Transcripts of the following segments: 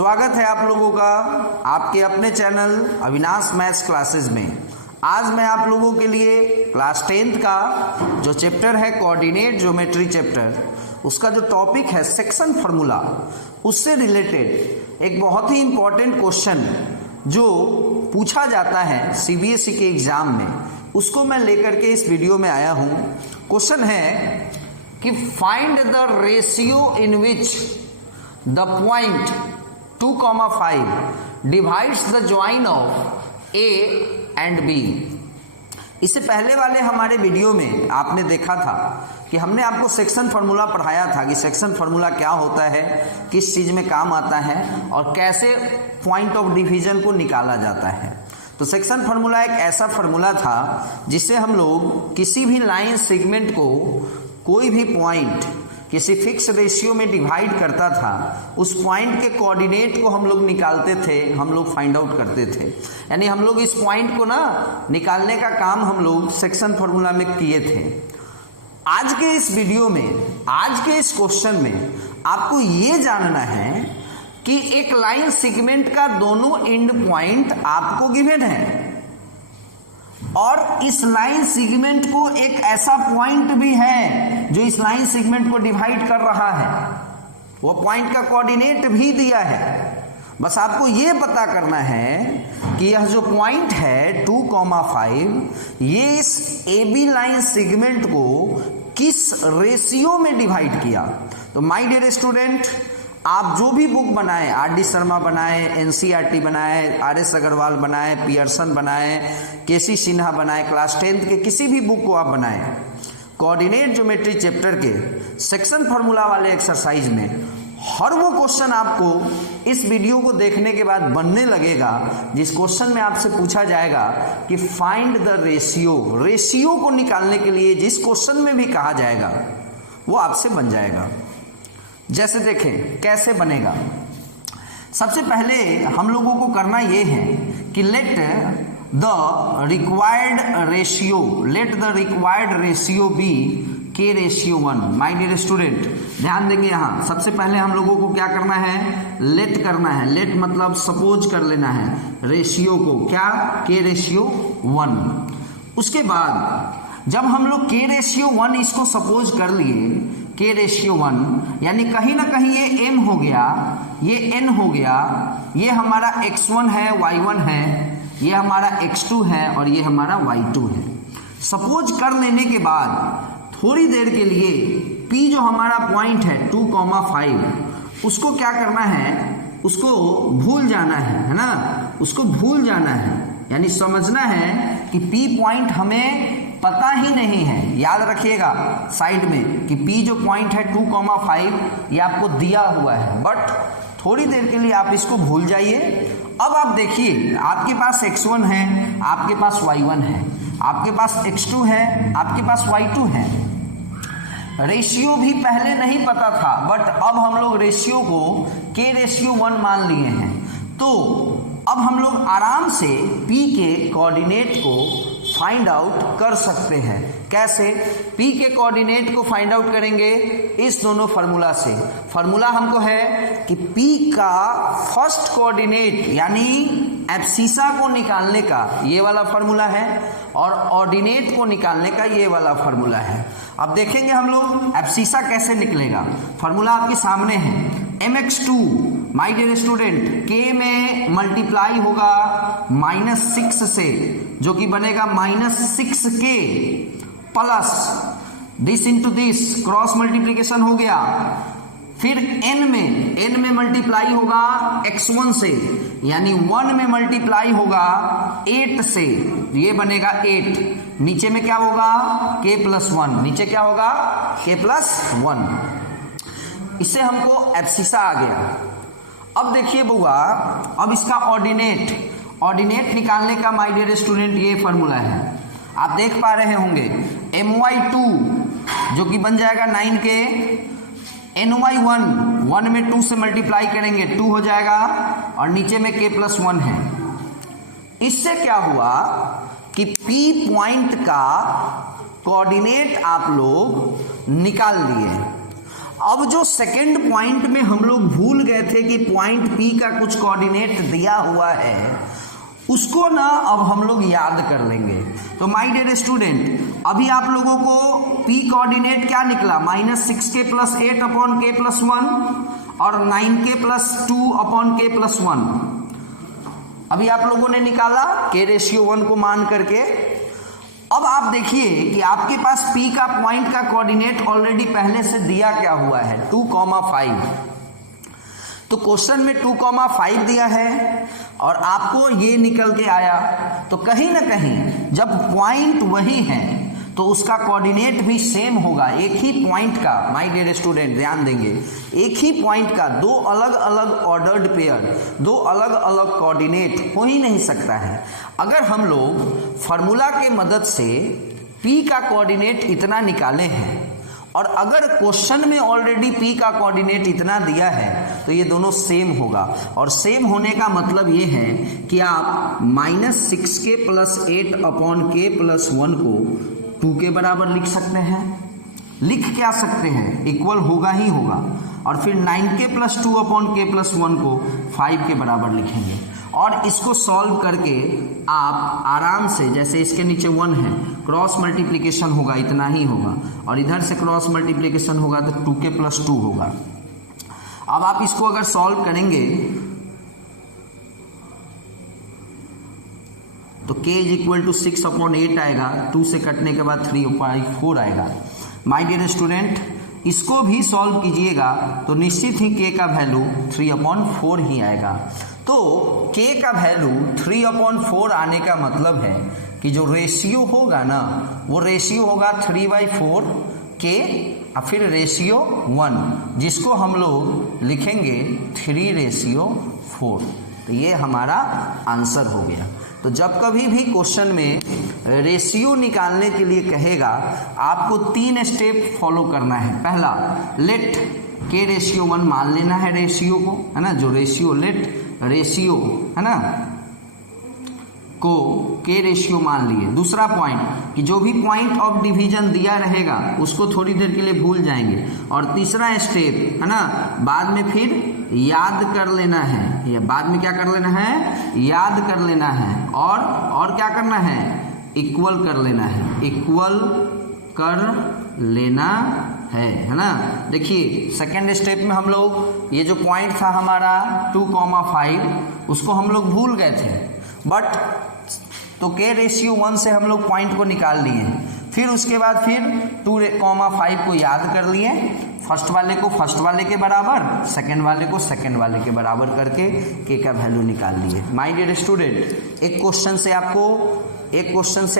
स्वागत है आप लोगों का आपके अपने चैनल अविनाश मैथ्स क्लासेस में। आज मैं आप लोगों के लिए क्लास 10th का जो चैप्टर है कोऑर्डिनेट ज्योमेट्री चैप्टर, उसका जो टॉपिक है सेक्शन फार्मूला, उससे रिलेटेड एक बहुत ही इम्पॉर्टेंट क्वेश्चन जो पूछा जाता है सीबीएसई के एग्जाम में, उसको मैं लेकर के इस वीडियो में आया हूँ। क्वेश्चन है कि find the ratio in which the point 2,5 divides the join of A and B. इससे पहले वाले हमारे वीडियो में आपने देखा था कि हमने आपको सेक्शन फार्मूला पढ़ाया था कि सेक्शन फार्मूला क्या होता है, किस चीज़ में काम आता है और कैसे पॉइंट ऑफ डिवीजन को निकाला जाता है। तो सेक्शन फार्मूला एक ऐसा फार्मूला था जिससे हम लोग किसी भी लाइन सेगमेंट को कोई भी पॉइंट किसी फिक्स रेशियो में डिवाइड करता था, उस पॉइंट के कोऑर्डिनेट को हम लोग निकालते थे, हम लोग फाइंड आउट करते थे। यानी हम लोग इस पॉइंट को ना निकालने का काम हम लोग सेक्शन फार्मूला में किए थे। आज के इस वीडियो में, आज के इस क्वेश्चन में आपको ये जानना है कि एक लाइन सेगमेंट का दोनों एंड पॉइंट आपको गिवन है और इस लाइन सेगमेंट को एक ऐसा पॉइंट भी है जो इस लाइन सेगमेंट को डिवाइड कर रहा है, वो पॉइंट का कोऑर्डिनेट भी दिया है। बस आपको ये पता करना है कि यह जो पॉइंट है 2,5 ये इस ए बी लाइन सेगमेंट को किस रेशियो में डिवाइड किया। तो माय डियर स्टूडेंट, आप जो भी बुक बनाए, आर.डी. शर्मा बनाए, एनसीईआरटी बनाए, आर.एस. अग्रवाल बनाए, पियर्सन बनाए, के.सी. सिन्हा बनाए, क्लास 10th के किसी भी बुक को आप बनाए, कोऑर्डिनेट ज्योमेट्री चैप्टर के सेक्शन फार्मूला वाले एक्सरसाइज में हर वो क्वेश्चन आपको इस वीडियो को देखने के बाद बनने लगेगा जिस क्वेश्चन में आपसे पूछा जाएगा कि फाइंड द रेशियो। रेशियो को निकालने के लिए जिस क्वेश्चन में भी कहा जाएगा वो आपसे बन जाएगा। जैसे देखें कैसे बनेगा। सबसे पहले हम लोगों को करना ये है कि let the required ratio be के रेशियो 1। माय डियर स्टूडेंट, ध्यान देंगे यहाँ सबसे पहले हम लोगों को क्या करना है, लेट करना है। लेट मतलब सपोज कर लेना है रेशियो को, क्या, के रेशियो 1। उसके बाद जब हम लोग के रेशियो 1 इसको सपोज कर लिए, के रेशियो 1 यानी कहीं ना कहीं ये m हो गया, ये n हो गया, ये हमारा x1 है, y1 है, ये हमारा x2 है और ये हमारा y2 है। सपोज कर लेने के बाद थोड़ी देर के लिए p जो हमारा पॉइंट है 2,5 उसको क्या करना है, उसको भूल जाना है ना, उसको भूल जाना है। यानी समझना है कि p पॉइंट हमें पता ही नहीं है। याद रखिएगा साइड में कि P जो पॉइंट है 2,5 ये आपको दिया हुआ है, बट थोड़ी देर के लिए आप इसको भूल जाइए। अब आप देखिए आपके पास x1 है, आपके पास y1 है, आपके पास x2 है, आपके पास y2 है। रेशियो भी पहले नहीं पता था, बट अब हम लोग रेशियो को k रेशियो 1 मान लिए हैं। तो अब हम लोग आराम से P के कोऑर्डिनेट को फाइंड आउट कर सकते हैं। कैसे P के कोऑर्डिनेट को फाइंड आउट करेंगे, इस दोनों फार्मूला से। फार्मूला हमको है कि P का फर्स्ट कोऑर्डिनेट यानी एब्सिसा को निकालने का ये वाला फार्मूला है और ऑर्डिनेट को निकालने का ये वाला फार्मूला है। अब देखेंगे हम लोग एब्सिसा कैसे निकलेगा। फार्मूला आपके सामने है mx2। My dear student, k में मल्टीप्लाई होगा -6 से, जो कि बनेगा -6k plus this into this, cross multiplication हो गया। फिर n में मल्टीप्लाई होगा x1 से, यानी 1 में मल्टीप्लाई होगा 8 से, ये बनेगा 8। नीचे में क्या होगा, k + 1, नीचे क्या होगा, k + 1। इससे हमको एब्सिसा आ गया। अब देखिए बुआ, अब इसका ऑर्डिनेट निकालने का माय डियर स्टूडेंट ये फार्मूला है, आप देख पा रहे होंगे my2 जो कि बन जाएगा 9k, ny1 1 में 2 से मल्टीप्लाई करेंगे 2 हो जाएगा और नीचे में k + 1 है। इससे क्या हुआ कि P पॉइंट का कोऑर्डिनेट आप लोग निकाल लिए। अब जो सेकंड पॉइंट में हम लोग भूल गए थे कि पॉइंट P का कुछ कोऑर्डिनेट दिया हुआ है, उसको ना अब हम लोग याद कर लेंगे। तो माय डियर स्टूडेंट, अभी आप लोगों को P कोऑर्डिनेट क्या निकला, -6k+8/k+1 और 9k+2/k+1। अभी आप लोगों ने निकाला k/1 को मान करके। अब आप देखिए कि आपके पास P का पॉइंट का कोऑर्डिनेट ऑलरेडी पहले से दिया क्या हुआ है, 2,5। तो क्वेश्चन में 2,5 दिया है और आपको ये निकल के आया। तो कहीं ना कहीं जब पॉइंट वही है तो उसका कोऑर्डिनेट भी सेम होगा। एक ही पॉइंट का, माय डियर स्टूडेंट ध्यान देंगे, एक ही पॉइंट का दो अलग अलग ऑर्डर्ड पेयर, दो अलग अलग कोऑर्डिनेट हो ही नहीं सकता है। अगर हम लोग फार्मूला के मदद से P का कोऑर्डिनेट इतना निकाले हैं और अगर क्वेश्चन में ऑलरेडी P का कोऑर्डिनेट इतना दिया है तो ये दोनों सेम होगा। और सेम होने का मतलब ये है कि आप -6k+8/k+1 को 2 के बराबर लिख सकते हैं। लिख क्या सकते हैं, इक्वल होगा ही होगा। और फिर 9k+2/k+1 को 5 के बराबर लिखेंगे और इसको सॉल्व करके आप आराम से, जैसे इसके नीचे 1 है, क्रॉस मल्टीप्लिकेशन होगा, इतना ही होगा, और इधर से क्रॉस मल्टीप्लिकेशन होगा तो 2k+2 होगा। अब आप इसको अगर सॉल्व करेंगे तो k = 6/8 आएगा, 2 से कटने के बाद 3/4 आएगा। माय डियर स्टूडेंट, इसको भी सॉल्व कीजिएगा तो निश्चित ही k का वैल्यू 3/4 ही आएगा। तो k का वैल्यू 3/4 आने का मतलब है कि जो रेशियो होगा ना, वो रेशियो होगा 3/4 k और फिर रेशियो 1, जिसको हम लोग लिखेंगे 3/4। तो ये हमारा आंसर हो गया। तो जब कभी भी क्वेश्चन में रेशियो निकालने के लिए कहेगा, आपको 3 स्टेप फॉलो करना है। पहला, लेट k/1 मान लेना है रेशियो को, है ना, जो रेशियो, लेट रेशियो, है ना, को k/, मान लिए। दूसरा पॉइंट कि जो भी पॉइंट ऑफ डिवीजन दिया रहेगा उसको थोड़ी देर के लिए भूल जाएंगे। और तीसरा स्टेप, है ना, बाद में फिर याद कर लेना है। या बाद में क्या कर लेना है, याद कर लेना है। और क्या करना है, इक्वल कर लेना है, इक्वल कर लेना है ना। देखिए सेकेंड स्टेप में हम लोग ये जो पॉइंट था हमारा 2,5, उसको हम लोग भूल गए थे, बट तो k/1 से हम लोग पॉइंट को निकाल लिए। फिर उसके बाद फिर 2,5 को याद कर लिए, फर्स्ट वाले को फर्स्ट वाले के बराबर, सेकंड वाले को सेकंड वाले के बराबर करके k का वैल्यू निकाल लिए। माय डियर स्टूडेंट, एक क्वेश्चन से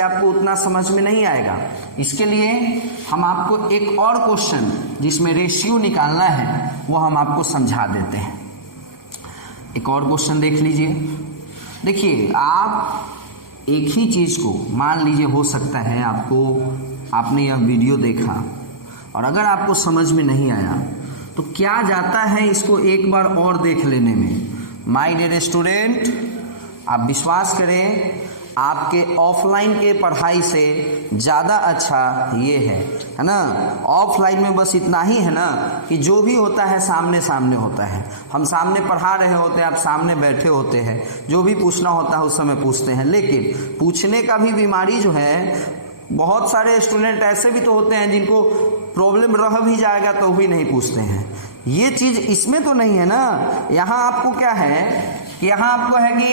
आपको उतना समझ में नहीं आएगा। इसके लिए हम आपको एक और क्वेश्चन जिसमें रेशियो निकालना है वो हम आपको समझा देते हैं। एक और क्वेश्चन देख लीजिए। देखिए, आप एक ही चीज को, मान लीजिए हो सकता है आपने यह वीडियो देखा और अगर आपको समझ में नहीं आया तो क्या जाता है इसको एक बार और देख लेने में। माय डियर स्टूडेंट, आप विश्वास करें, आपके ऑफलाइन के पढ़ाई से ज़्यादा अच्छा ये है ना। ऑफलाइन में बस इतना ही है ना कि जो भी होता है सामने सामने होता है। हम सामने पढ़ा रहे होते हैं, आप सामने बैठे होते हैं, जो भी पूछना होता है उस समय पूछते हैं। लेकिन पूछने का भी बीमारी जो है, बहुत सारे स्टूडेंट ऐसे भी तो होते हैं जिनको प्रॉब्लम रह भी जाएगा तो भी नहीं पूछते हैं। ये चीज़ इसमें तो नहीं है ना। यहाँ आपको क्या है कि यहाँ आपको है कि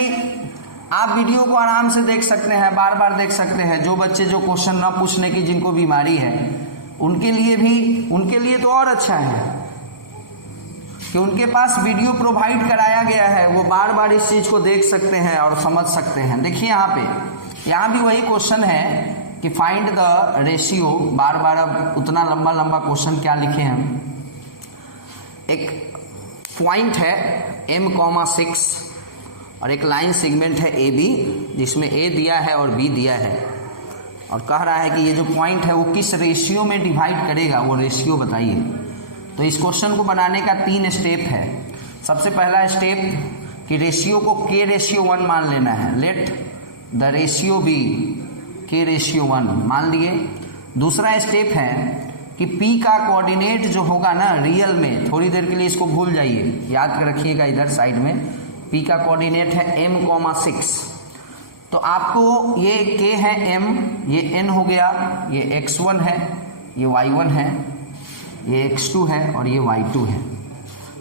आप वीडियो को आराम से देख सकते हैं, बार बार देख सकते हैं। जो बच्चे जो क्वेश्चन न पूछने की जिनको बीमारी है उनके लिए तो और अच्छा है कि उनके पास वीडियो प्रोवाइड कराया गया है, वो बार बार इस चीज़ को देख सकते हैं और समझ सकते हैं। देखिए यहाँ भी वही क्वेश्चन है कि फाइंड द रेशियो। बार बार अब उतना लंबा क्वेश्चन क्या लिखे हम। एक पॉइंट है M,6 और एक लाइन सेगमेंट है AB, जिसमें A दिया है और B दिया है, और कह रहा है कि ये जो पॉइंट है वो किस रेशियो में डिवाइड करेगा, वो रेशियो बताइए। तो इस क्वेश्चन को बनाने का 3 स्टेप है। सबसे पहला स्टेप कि रेशियो को k/1 मान लेना है। Let the ratio B k/1 मान लिए। दूसरा स्टेप है कि P का कोऑर्डिनेट जो होगा ना रियल में, थोड़ी देर के लिए इसको भूल जाइए, याद कर रखिएगा इधर साइड में, P का कोऑर्डिनेट है m,6। तो आपको ये K है m, ये n हो गया, ये x1 है, ये y1 है, ये x2 है और ये y2 है।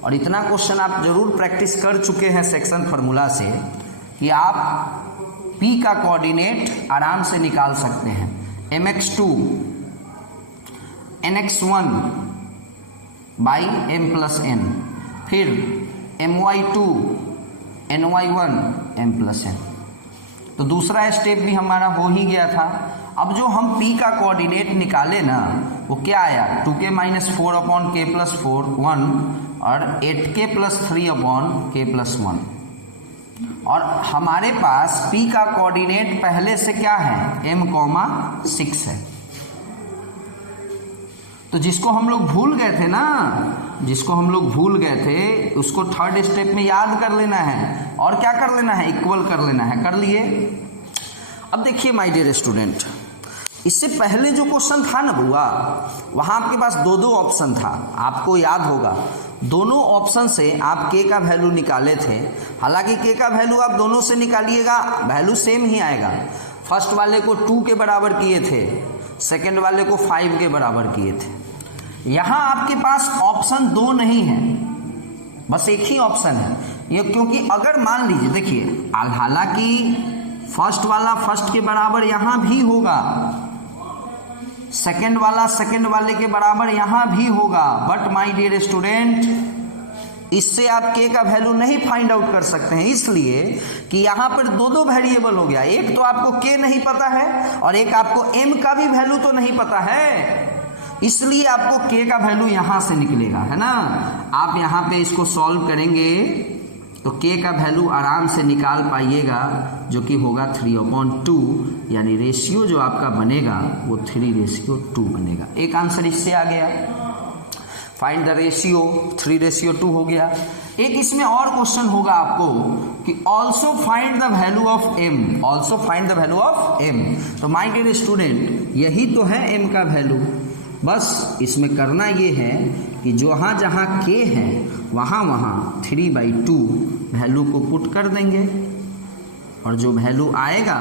और इतना क्वेश्चन आप जरूर प्रैक्टिस कर चुके हैं सेक्शन फार्मूला से कि आप P का कोऑर्डिनेट आराम से निकाल सकते हैं। mx2 nx1 by m plus n, फिर my2 ny1 m plus n। तो दूसरा स्टेप भी हमारा हो ही गया था। अब जो हम P का कोऑर्डिनेट निकाले ना वो क्या आया, 2k minus 4 upon k plus 4 1 और 8k plus 3 upon k plus 1। और हमारे पास P का कोऑर्डिनेट पहले से क्या है, m,6 है। तो जिसको हम लोग भूल गए थे ना, जिसको हम लोग भूल गए थे उसको थर्ड स्टेप में याद कर लेना है और क्या कर लेना है, इक्वल कर लेना है। कर लिए। अब देखिए माय डियर स्टूडेंट, इससे पहले जो क्वेश्चन था ना बुआ, वहां आपके पास दो ऑप्शन था, आपको याद होगा। दोनों ऑप्शन से आप k का वैल्यू निकाले थे। हालांकि k का वैल्यू आप दोनों से निकालिएगा वैल्यू सेम ही आएगा। फर्स्ट वाले को 2 के बराबर किए थे, सेकंड वाले को 5 के बराबर किए थे। यहां आपके पास ऑप्शन 2 नहीं है, बस एक ही ऑप्शन है ये। क्योंकि अगर मान लीजिए, देखिए हालांकि फर्स्ट वाला फर्स्ट के बराबर यहां भी होगा, सेकंड वाला सेकंड वाले के बराबर यहां भी होगा, बट माय डियर स्टूडेंट इससे आप k का वैल्यू नहीं फाइंड आउट कर सकते हैं, इसलिए कि यहां पर दो वेरिएबल हो गया। एक तो आपको k नहीं पता है और एक आपको m का भी वैल्यू तो नहीं पता है, इसलिए आपको k का वैल्यू यहां से निकलेगा, है ना। आप यहां पे इसको सॉल्व करेंगे तो k का वैल्यू आराम से निकाल पाइएगा, जो कि होगा 3/2, यानी रेशियो जो आपका बनेगा वो 3:2 बनेगा। एक आंसर इससे आ गया, फाइंड द रेशियो, 3:2 हो गया। एक इसमें और क्वेश्चन होगा आपको कि also find the value of m, also find the value of m। तो माय डियर स्टूडेंट यही तो है m का वैल्यू, बस इसमें करना ये है कि जहाँ जहाँ k है वहाँ वहाँ 3/2 वैल्यू को पुट कर देंगे और जो वैल्यू आएगा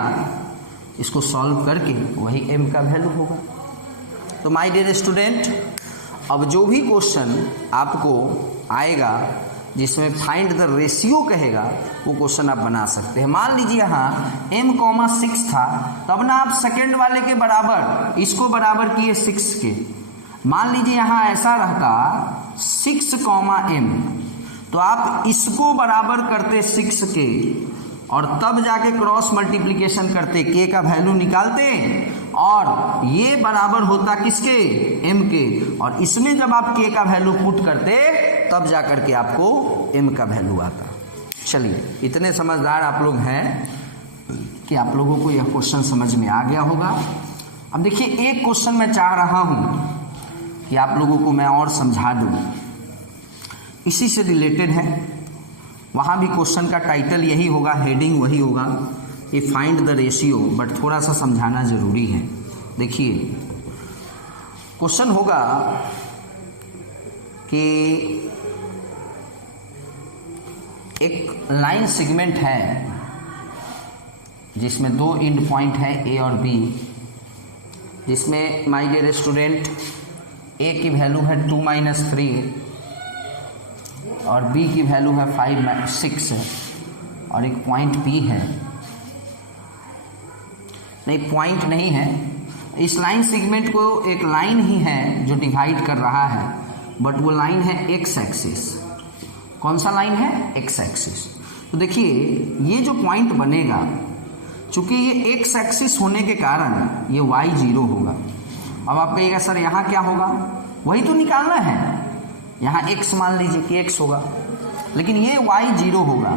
इसको सॉल्व करके वही m का वैल्यू होगा। तो माय डियर स्टूडेंट अब जो भी क्वेश्चन आपको आएगा जिसमें फाइंड द रेशियो कहेगा वो क्वेश्चन आप बना सकते हैं। मान लीजिए यहाँ m,6 था, तब ना आप सेकेंड वाले के बराबर इसको बराबर किए 6 के। मान लीजिए यहाँ ऐसा रहता 6,m, तो आप इसको बराबर करते 6 के और तब जाके क्रॉस मल्टीप्लिकेशन करते, k का वैल्यू निकालते और ये बराबर होता किसके, m के, और इसमें जब आप k का वैल्यू पुट करते तब जाकर के आपको m का वैल्यू आता। चलिए इतने समझदार आप लोग हैं कि आप लोगों को यह क्वेश्चन समझ में आ गया होगा। अब देखिए एक क्वेश्चन मैं चाह रहा हूं कि आप लोगों को मैं और समझा दूं, इसी से रिलेटेड है। वहां भी क्वेश्चन का टाइटल यही होगा, हेडिंग वही होगा, ये फाइंड द रेशियो, बट थोड़ा सा समझाना जरूरी है। देखिए क्वेश्चन होगा कि एक लाइन सेगमेंट है जिसमें 2 एंड पॉइंट है A और B, जिसमें माय डियर स्टूडेंट A की वैल्यू है 2-3 और B की वैल्यू है 5-6 और एक पॉइंट P है, नहीं पॉइंट नहीं है, इस लाइन सेगमेंट को एक लाइन ही है जो डिवाइड कर रहा है, बट वो लाइन है एक्स एक्सिस। कौन सा लाइन है, एक्स एक्सिस। तो देखिए ये जो पॉइंट बनेगा, चूंकि ये एक्स एक्सिस होने के कारण ये y0 होगा। अब आप कहिएगा सर यहाँ क्या होगा, वही तो निकालना है, यहाँ x मान लीजिए कि x होगा, लेकिन ये y0 होगा।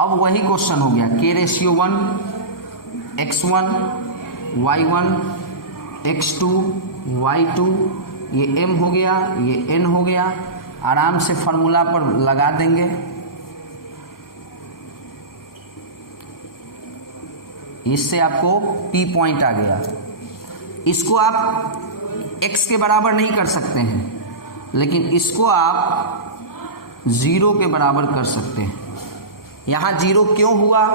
अब वही क्वेश्चन हो गया, k/1, x1, y1, x2, y2, ये m हो गया, ये n हो गया। आराम से फॉर्मूला पर लगा देंगे, इससे आपको P पॉइंट आ गया। इसको आप x के बराबर नहीं कर सकते हैं, लेकिन इसको आप 0 के बराबर कर सकते हैं। यहाँ 0 क्यों हुआ?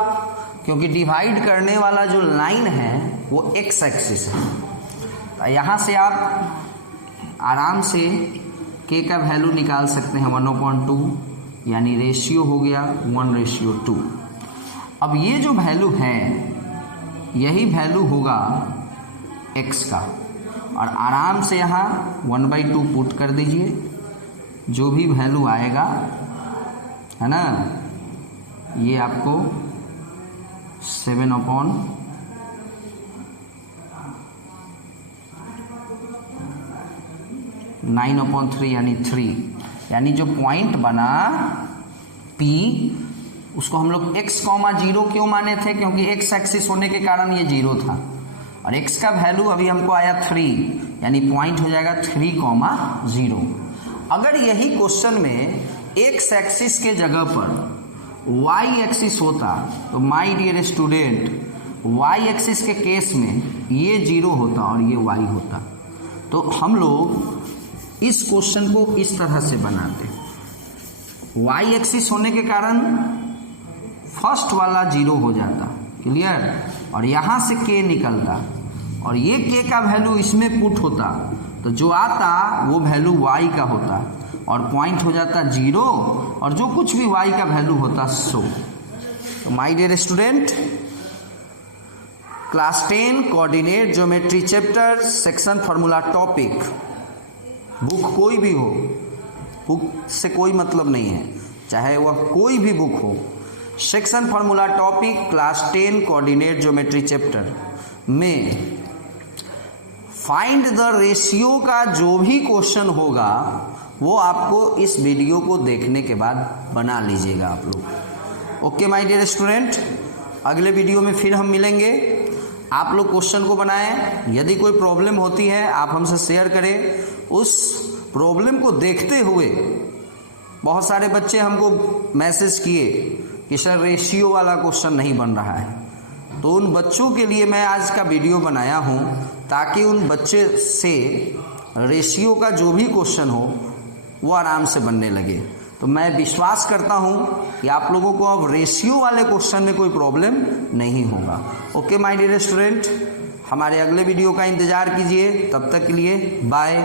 क्योंकि डिवाइड करने वाला जो लाइन है वो x एक्सिस है। यहाँ से आप आराम से k का वैल्यू निकाल सकते हैं 1/2, यानी रेशियो हो गया 1:2। अब ये जो वैल्यू है यही वैल्यू होगा x का, और आराम से यहाँ 1/2 पुट कर दीजिए, जो भी वैल्यू आएगा है ना, ये आपको 7/9/3 यानी 3, यानी जो पॉइंट बना P उसको हम लोग x, 0 क्यों माने थे? क्योंकि x एक्सिस होने के कारण ये 0 था, और x का वैल्यू अभी हमको आया 3, यानी पॉइंट हो जाएगा 3,0। अगर यही क्वेश्चन में x एक्सिस के जगह पर y एक्सिस होता तो my dear student y axis के केस में ये 0 होता और ये y होता। तो हम लोग इस क्वेश्चन को इस तरह से बनाते, y एक्सिस होने के कारण फर्स्ट वाला 0 हो जाता, क्लियर, और यहाँ से k निकलता, और ये k का वैल्यू इसमें पुट होता, तो जो आता वो वैल्यू y का होता, और पॉइंट हो जाता 0, और जो कुछ भी y का वैल्यू होता 100। तो my dear student, class 10 coordinate geometry chapter section formula topic, book कोई भी हो, बुक से कोई मतलब नहीं है, चाहे वह कोई भी बुक हो, section formula topic class 10 coordinate geometry chapter में फाइंड द रेशियो का जो भी क्वेश्चन होगा वो आपको इस वीडियो को देखने के बाद बना लीजिएगा आप लोग। ओके माय डियर स्टूडेंट, अगले वीडियो में फिर हम मिलेंगे। आप लोग क्वेश्चन को बनाएं, यदि कोई प्रॉब्लम होती है आप हमसे शेयर करें। उस प्रॉब्लम को देखते हुए बहुत सारे बच्चे हमको मैसेज किए कि सर रेशियो वाला क्वेश्चन नहीं बन रहा है, तो उन बच्चों के लिए मैं आज का वीडियो बनाया हूं ताकि उन बच्चे से रेशियो का जो भी क्वेश्चन हो वो आराम से बनने लगे। तो मैं विश्वास करता हूं कि आप लोगों को अब रेशियो वाले क्वेश्चन में कोई प्रॉब्लम नहीं होगा। ओके माय डियर स्टूडेंट, हमारे अगले वीडियो का इंतजार कीजिए, तब तक के लिए बाय।